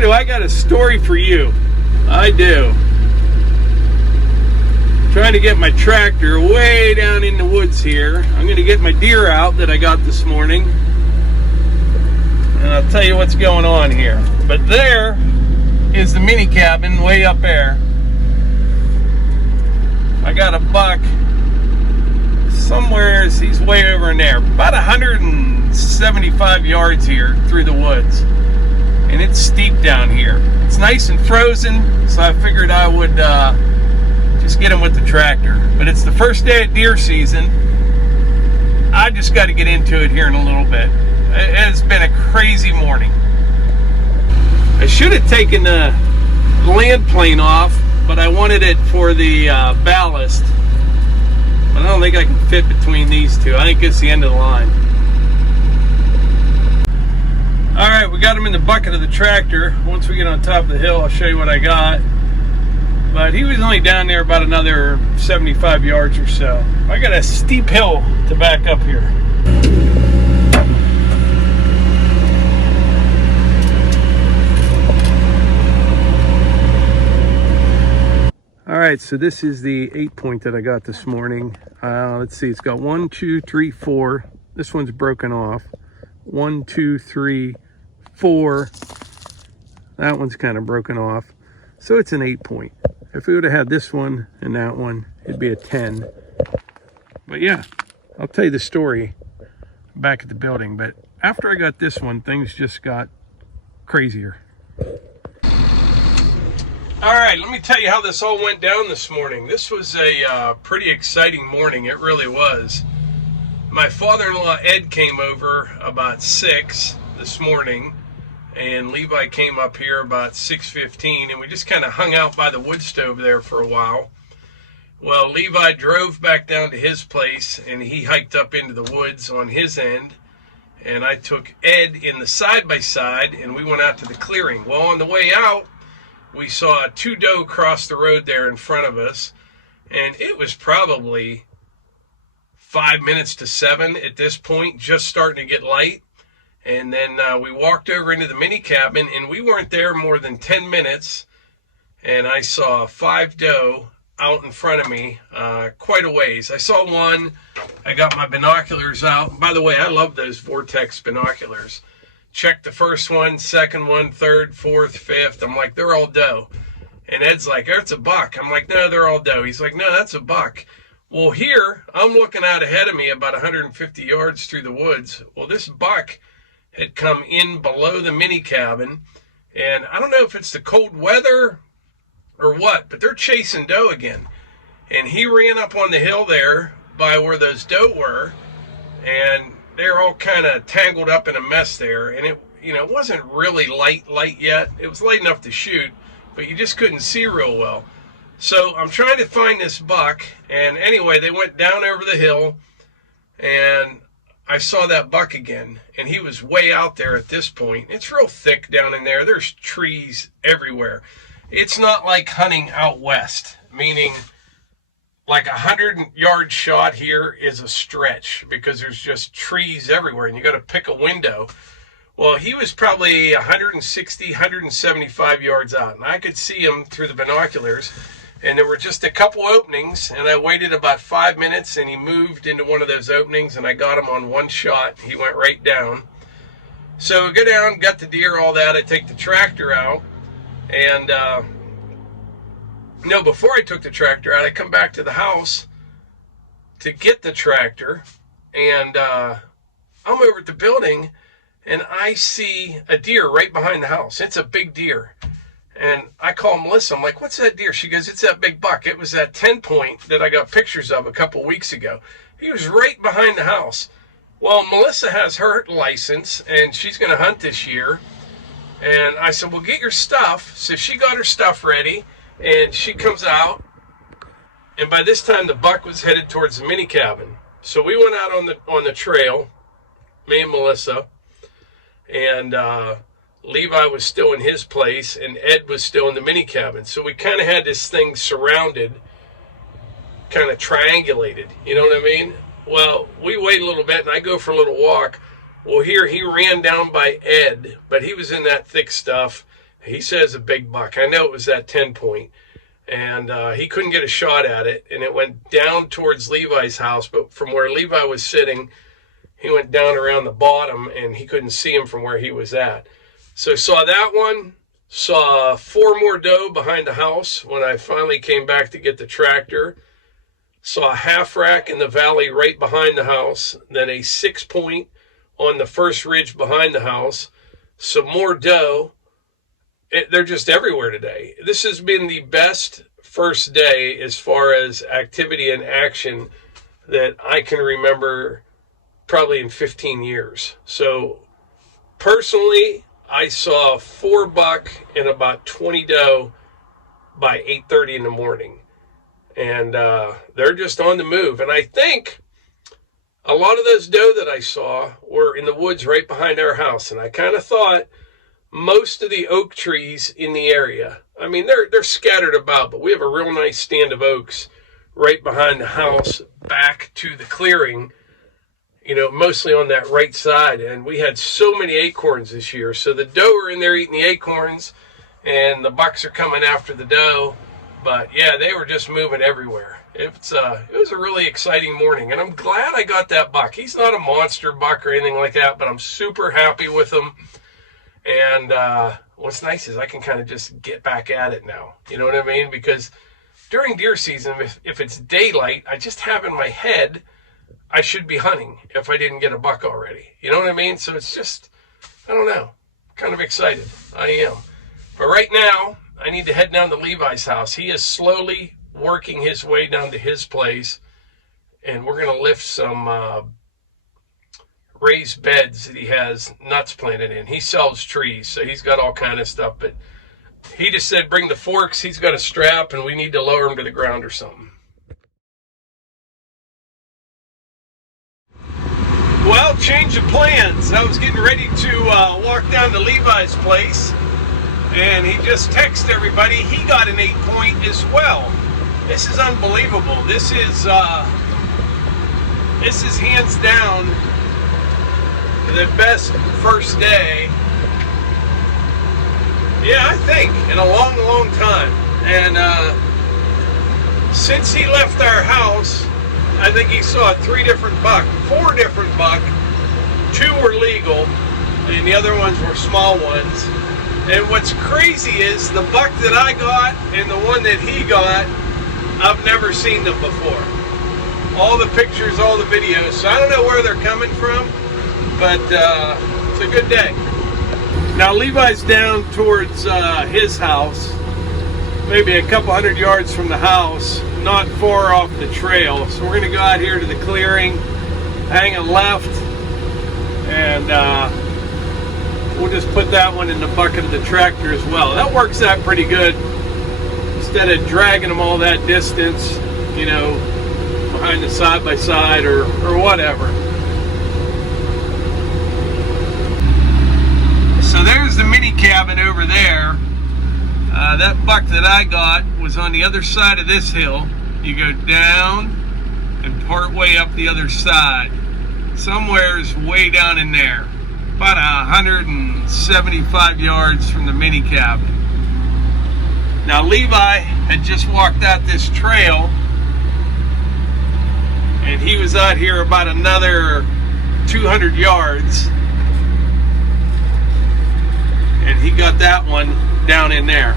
Boy, do I got a story for you. I do. Trying to get my tractor way down in the woods here. I'm going to get my deer out that I got this morning. And I'll tell you what's going on here. But there is the mini cabin way up there. I got a buck somewhere. He's way over in there. About 175 yards here through the woods. And it's steep down here. It's nice and frozen, so I figured I would just get him with the tractor. But it's the first day of deer season. I just got to get into it here in a little bit. It has been a crazy morning. I should have taken the land plane off, but I wanted it for the ballast. But I don't think I can fit between these two. I think it's the end of the line. Alright, we got him in the bucket of the tractor. Once we get on top of the hill, I'll show you what I got. But he was only down there about another 75 yards or so. I got a steep hill to back up here. Alright, so this is the 8-point that I got this morning. Let's see, it's got 1, 2, 3, 4. This one's broken off. 1, 2, 3, 4. That one's kind of broken off. So it's an 8-point. If we would have had this one and that one, it'd be a 10. But yeah, I'll tell you the story back at the building. But after I got this one, things just got crazier. All right, let me tell you how this all went down this morning. This was a pretty exciting morning. It really was. My father-in-law, Ed, came over about 6 this morning, and Levi came up here about 6:15, and we just kind of hung out by the wood stove there for a while. Well, Levi drove back down to his place, and he hiked up into the woods on his end, and I took Ed in the side-by-side, and we went out to the clearing. Well, on the way out, we saw 2 doe cross the road there in front of us, and it was probably 5 minutes to 7 at this point, just starting to get light. And then we walked over into the mini cabin, and we weren't there more than 10 minutes, and I saw 5 doe out in front of me quite a ways. I saw one. I got my binoculars out. By the way, I love those Vortex binoculars. Checked the first one, second one, third, fourth, fifth. I'm like, they're all doe. And Ed's like, that's a buck. I'm like, no, they're all doe. He's like, no, that's a buck. Well, here, I'm looking out ahead of me about 150 yards through the woods. Well, this buck had come in below the mini cabin. And I don't know if it's the cold weather or what, but they're chasing doe again. And he ran up on the hill there by where those doe were. And they're all kind of tangled up in a mess there, and it wasn't really light yet. It was light enough to shoot, but you just couldn't see real well. So I'm trying to find this buck, and anyway, they went down over the hill, and I saw that buck again, and he was way out there at this point. It's real thick down in there. There's trees everywhere. It's not like hunting out west, meaning like 100-yard shot here is a stretch because there's just trees everywhere and you got to pick a window. Well, he was probably 160, 175 yards out, and I could see him through the binoculars, and there were just a couple openings, and I waited about 5 minutes, and he moved into one of those openings, and I got him on one shot. He went right down. So I go down, got the deer, all that. I take the tractor out, and no, before I took the tractor out, I come back to the house to get the tractor, and I'm over at the building, and I see a deer right behind the house. It's a big deer. And I call Melissa. I'm like, what's that deer? She goes, it's that big buck. It was that 10-point that I got pictures of a couple weeks ago. He was right behind the house. Well, Melissa has her license, and she's going to hunt this year. And I said, well, get your stuff. So she got her stuff ready. And she comes out, and by this time the buck was headed towards the mini cabin. So we went out on the trail, me and Melissa, and Levi was still in his place, and Ed was still in the mini cabin. So we kind of had this thing surrounded, kind of triangulated, you know what I mean? Well, we wait a little bit, and I go for a little walk. Well, here he ran down by Ed, but he was in that thick stuff. He says a big buck. I know it was that 10 point. And he couldn't get a shot at it. And it went down towards Levi's house. But from where Levi was sitting, he went down around the bottom, and he couldn't see him from where he was at. So saw that one. Saw 4 more doe behind the house when I finally came back to get the tractor. Saw a half rack in the valley right behind the house. Then a 6 point on the first ridge behind the house. Some more doe. They're just everywhere today. This has been the best first day as far as activity and action that I can remember probably in 15 years. So personally, I saw 4 buck and about 20 doe by 8:30 in the morning. And they're just on the move. And I think a lot of those doe that I saw were in the woods right behind our house. And I kind of thought most of the oak trees in the area, I mean, they're scattered about, but we have a real nice stand of oaks right behind the house back to the clearing, you know, mostly on that right side. And we had so many acorns this year. So the doe are in there eating the acorns, and the bucks are coming after the doe. But yeah, they were just moving everywhere. It was a really exciting morning, and I'm glad I got that buck. He's not a monster buck or anything like that, but I'm super happy with him. And what's nice is I can kind of just get back at it now. You know what I mean? Because during deer season, if it's daylight, I just have in my head I should be hunting if I didn't get a buck already. You know what I mean? So it's just, I don't know, kind of excited. I am. But right now, I need to head down to Levi's house. He is slowly working his way down to his place, and we're going to lift some raised beds that he has nuts planted in. He sells trees, so he's got all kind of stuff, but he just said bring the forks. He's got a strap, and we need to lower him to the ground or something. Well, change of plans. I was getting ready to walk down to Levi's place, and he just texted everybody he got an 8 point as well. This is unbelievable. This is hands down the best first day, yeah, I think, in a long, long time. And since he left our house, I think he saw 4 different buck. 2 were legal, and the other ones were small ones. And what's crazy is the buck that I got and the one that he got, I've never seen them before. All the pictures, all the videos, so I don't know where they're coming from, but it's a good day. Now Levi's down towards his house, maybe a couple hundred yards from the house, not far off the trail. So we're going to go out here to the clearing, hang a left, and we'll just put that one in the bucket of the tractor as well. That works out pretty good. Instead of dragging them all that distance, you know, behind the side-by-side or whatever. So there's the mini cabin over there. That buck that I got was on the other side of this hill. You go down and part way up the other side. Somewhere's way down in there. About 175 yards from the mini cabin. Now Levi had just walked out this trail, and he was out here about another 200 yards, and he got that one down in there.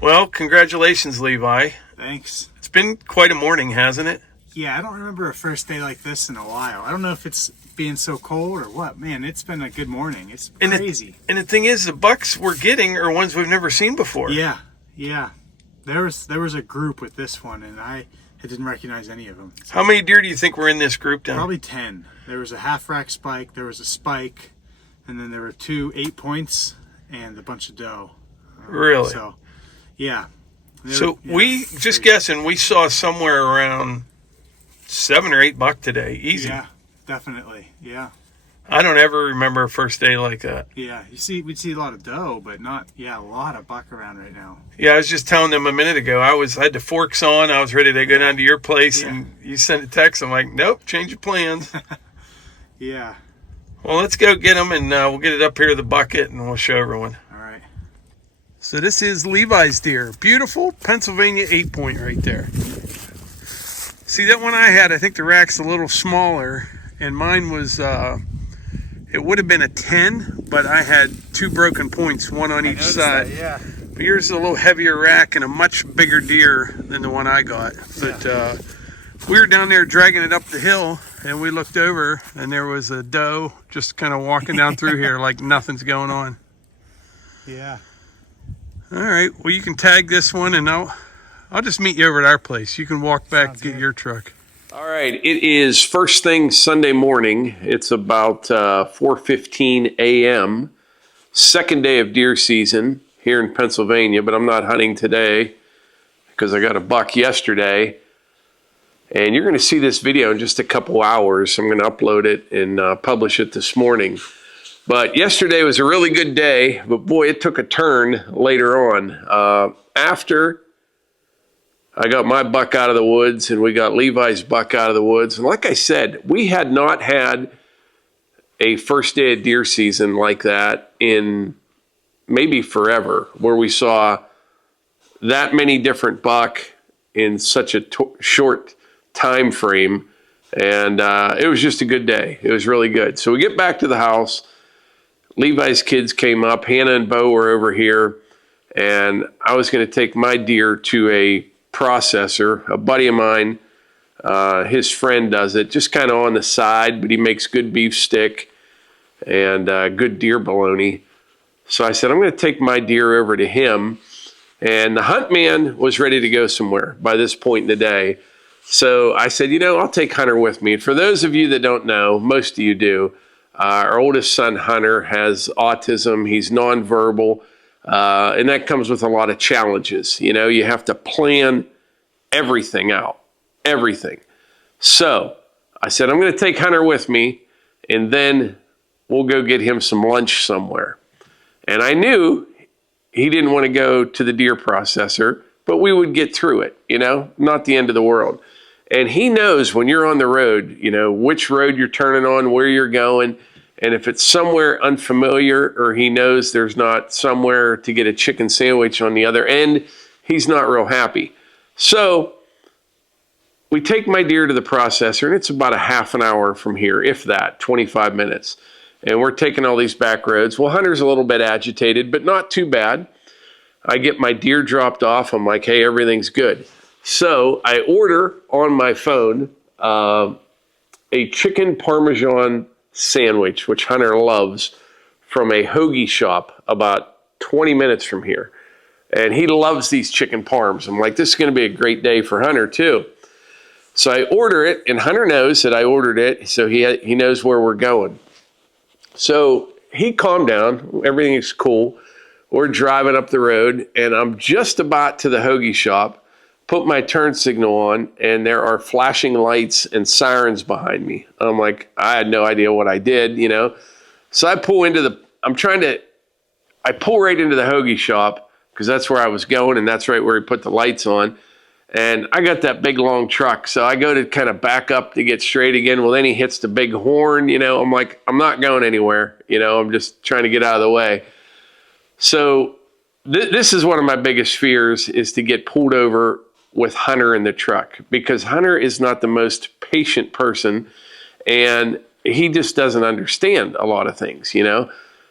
Well, congratulations, Levi. Thanks. It's been quite a morning, hasn't it? Yeah, I don't remember a first day like this in a while. I don't know if it's being so cold or what. Man, it's been a good morning. It's crazy. And the thing is, the bucks we're getting are ones we've never seen before. Yeah. There was a group with this one, and I didn't recognize any of them. So how many deer do you think were in this group down? Probably 10. There was a half rack spike, there was a spike, and then there were 2 8 points and a bunch of doe. Really? So, yeah. We just guessing, we saw somewhere around 7 or 8 buck today, easy. Yeah, definitely. Yeah. I don't ever remember a first day like that. Yeah, we'd see a lot of doe, but not, a lot of buck around right now. Yeah, I was just telling them a minute ago, I had the forks on, I was ready to go down to your place, and you sent a text, I'm like, nope, change your plans. Yeah. Well, let's go get them, and we'll get it up here to the bucket, and we'll show everyone. All right. So this is Levi's deer. Beautiful Pennsylvania 8-point right there. See, that one I had, I think the rack's a little smaller, and mine was, it would have been a 10, but I had 2 broken points, one on each side. That, yeah. But yours is a little heavier rack and a much bigger deer than the one I got. But we were down there dragging it up the hill, and we looked over, and there was a doe just kind of walking down through here like nothing's going on. Yeah. All right, well, you can tag this one, and I'll just meet you over at our place. You can walk back, Sounds get good. your truck. All right, it is first thing Sunday morning. It's about 4:15 a.m. Second day of deer season here in Pennsylvania, but I'm not hunting today because I got a buck yesterday. And you're going to see this video in just a couple hours. I'm going to upload it and publish it this morning. But yesterday was a really good day, but boy, it took a turn later on. After I got my buck out of the woods and we got Levi's buck out of the woods. And like I said, we had not had a first day of deer season like that in maybe forever, where we saw that many different buck in such a short time frame. And it was just a good day. It was really good. So we get back to the house. Levi's kids came up. Hannah and Bo were over here. And I was going to take my deer to a processor. A buddy of mine, his friend does it, just kind of on the side, but he makes good beef stick and good deer bologna. So I said, I'm going to take my deer over to him. And the hunt man was ready to go somewhere by this point in the day. So I said, I'll take Hunter with me. And for those of you that don't know, most of you do, our oldest son, Hunter, has autism. He's nonverbal. And that comes with a lot of challenges. You have to plan everything out, everything. So I said, I'm going to take Hunter with me, and then we'll go get him some lunch somewhere. And I knew he didn't want to go to the deer processor, but we would get through it, not the end of the world. And he knows when you're on the road, which road you're turning on, where you're going. And if it's somewhere unfamiliar, or he knows there's not somewhere to get a chicken sandwich on the other end, he's not real happy. So we take my deer to the processor, and it's about a half an hour from here, if that, 25 minutes. And we're taking all these back roads. Well, Hunter's a little bit agitated, but not too bad. I get my deer dropped off. I'm like, hey, everything's good. So I order on my phone a chicken Parmesan sandwich, which Hunter loves, from a hoagie shop about 20 minutes from here. And he loves these chicken parms. I'm like, this is going to be a great day for Hunter too. So I order it, and Hunter knows that I ordered it, so he knows where we're going. So he calmed down. Everything is cool. We're driving up the road, and I'm just about to the hoagie shop, put my turn signal on, and there are flashing lights and sirens behind me. I'm like, I had no idea what I did, So I pull I pull right into the hoagie shop, because that's where I was going, and that's right where he put the lights on. And I got that big, long truck, so I go to kind of back up to get straight again. Well, then he hits the big horn, I'm like, I'm not going anywhere, I'm just trying to get out of the way. So this is one of my biggest fears, is to get pulled over with Hunter in the truck, because Hunter is not the most patient person, and he just doesn't understand a lot of things,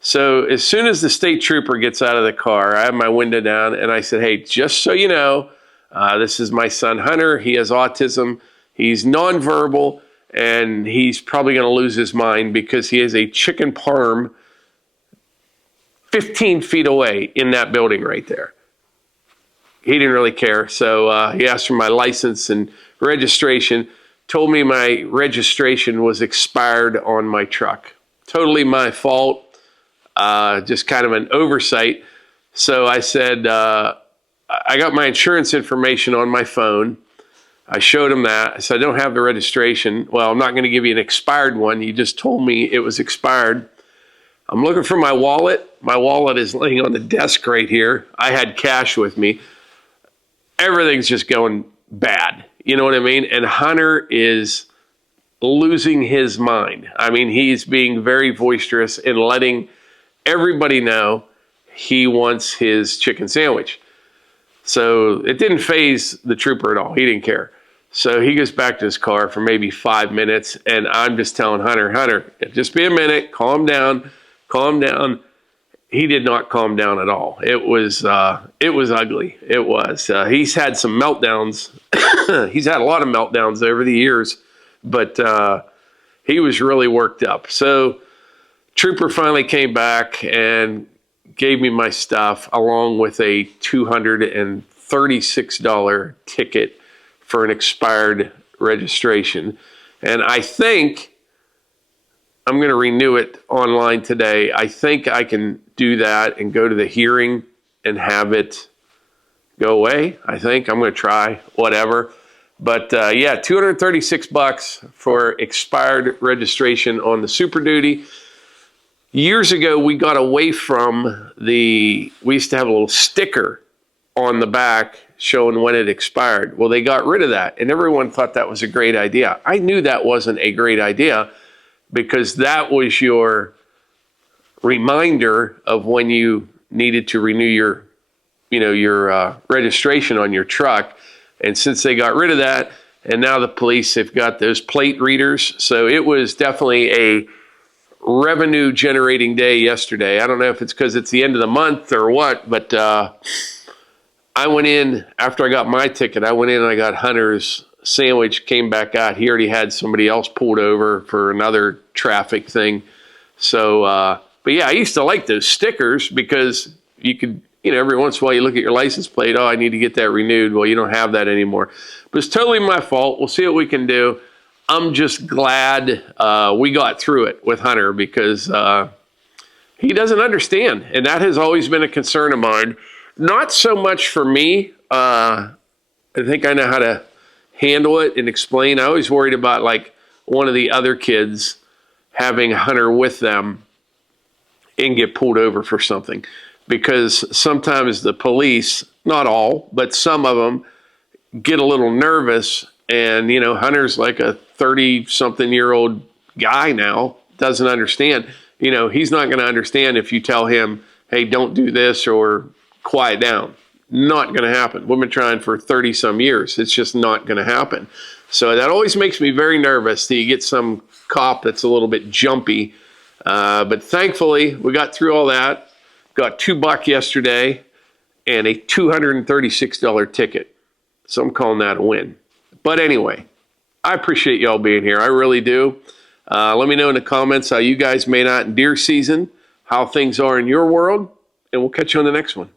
So as soon as the state trooper gets out of the car, I have my window down, and I said, hey, just so you know, this is my son Hunter. He has autism. He's nonverbal, and he's probably going to lose his mind because he has a chicken parm 15 feet away in that building right there. He didn't really care. So he asked for my license and registration, told me my registration was expired on my truck. Totally my fault, just kind of an oversight. So I said, I got my insurance information on my phone. I showed him that. I said, I don't have the registration. Well, I'm not going to give you an expired one. You just told me it was expired. I'm looking for my wallet. My wallet is laying on the desk right here. I had cash with me. Everything's just going bad. You know what I mean? And Hunter is losing his mind. I mean, he's being very boisterous and letting everybody know he wants his chicken sandwich. So it didn't faze the trooper at all. He didn't care. So he goes back to his car for maybe 5 minutes, and I'm just telling Hunter, just be a minute, calm down. He did not calm down at all. It was ugly. It was. He's had some meltdowns. He's had a lot of meltdowns over the years, but he was really worked up. So trooper finally came back and gave me my stuff along with a $236 ticket for an expired registration. And I think I'm going to renew it online today. I think I can do that and go to the hearing and have it go away. I think I'm going to try, whatever. But yeah, $236 for expired registration on the Super Duty. Years ago, we got away from we used to have a little sticker on the back showing when it expired. Well, they got rid of that, and everyone thought that was a great idea. I knew that wasn't a great idea because that was your reminder of when you needed to renew your registration on your truck. And since they got rid of that, and now the police have got those plate readers, so it was definitely a revenue generating day yesterday. I don't know if it's because it's the end of the month or what, but I went in after I got my ticket. I went in and I got Hunter's sandwich, came back out. He already had somebody else pulled over for another traffic thing. So, but yeah, I used to like those stickers because you could, every once in a while you look at your license plate. Oh, I need to get that renewed. Well, you don't have that anymore. But it's totally my fault. We'll see what we can do. I'm just glad we got through it with Hunter because he doesn't understand. And that has always been a concern of mine. Not so much for me. I think I know how to handle it and explain. I always worried about like one of the other kids having Hunter with them and get pulled over for something. Because sometimes the police, not all, but some of them get a little nervous. And, Hunter's like a 30-something-year-old guy now, doesn't understand. He's not going to understand if you tell him, hey, don't do this or quiet down. Not going to happen. We've been trying for 30-some years. It's just not going to happen. So that always makes me very nervous that you get some cop that's a little bit jumpy. But thankfully, we got through all that. Got $2 yesterday and a $236 ticket. So I'm calling that a win. But anyway, I appreciate y'all being here. I really do. Let me know in the comments how you guys made out in deer season, how things are in your world, and we'll catch you on the next one.